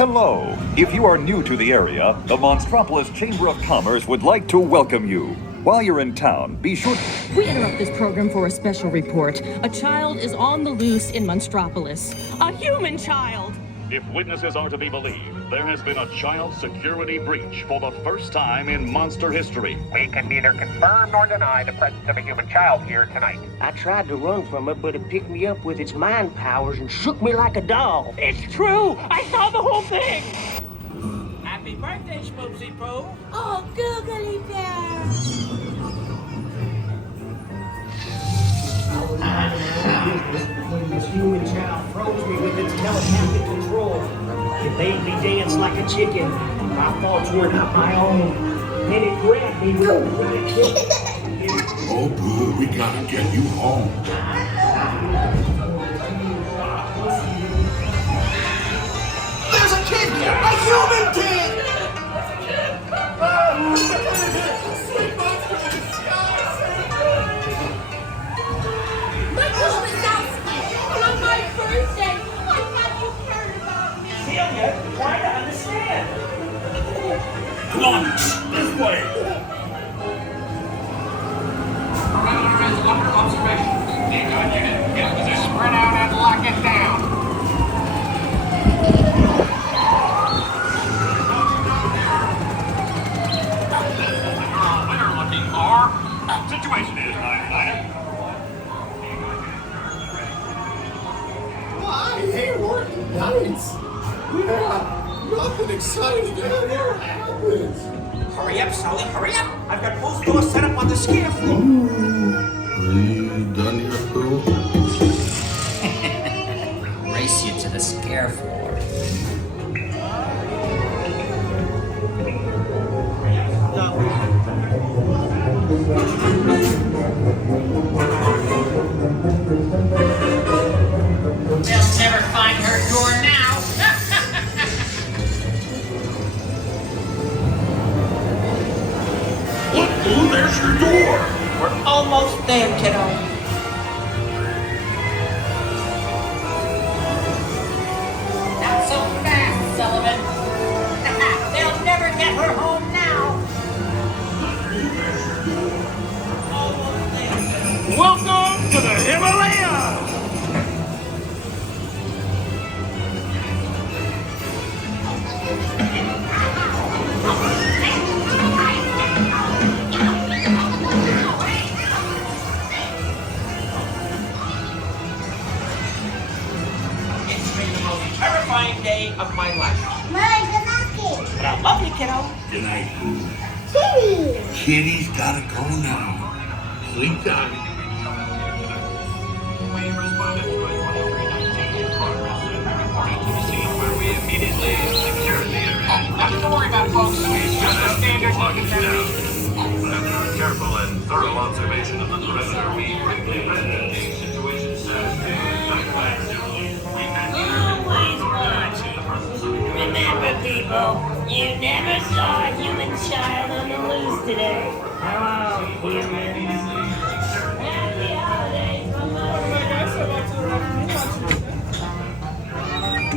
Hello. If you are new to the area, the Monstropolis Chamber of Commerce would like to welcome you. While you're in town, be sure... We interrupt this program for a special report. A child is on the loose in Monstropolis. A human child! If witnesses are to be believed, there has been a child security breach for the first time in monster history. We can neither confirm nor deny the presence of a human child here tonight. I tried to run from it, but it picked me up with its mind powers and shook me like a doll. It's true! I saw the whole thing! Happy birthday, Spoopsy Poo! Oh, googly bear! When this human child froze me with its telepathic control, it made me dance like a chicken. My thoughts were not my own. Then it grabbed me real quick. Oh, Boo, we gotta get you home. There's a kid here! A human kid! On my birthday, I thought you cared about me. Celia, try to understand. Come on, this way. Under observation. Take on unit. Get in position. Spread out and lock it down. We're looking for... Situation is 9-9. I hate working nights. Yeah, nothing exciting ever happens. Hurry up, Sully, hurry up! I've got both doors set up on the scare floor. Are you done yet, Boo? Race you to the scare floor. They'll never find her door now. Look, Boo, there's your door. We're almost there, kiddo. Not so fast, Sullivan. They'll never get her home now. Almost there. Welcome to the Himalayas! It's been the most terrifying day of my life. Mine, the napkin. But I love you, kiddo. Good night, Boo. Kitty. Kitty's gotta go now. Sleep time. We responded to a 2319 in progress and reported to the scene where we immediately secured the area. Nothing to worry about, folks. Just a standard examination. After careful and thorough observation of the perimeter, we quickly rendered the situation satisfactory. Remember, people, you never saw a human child on the loose today. Hello, humans.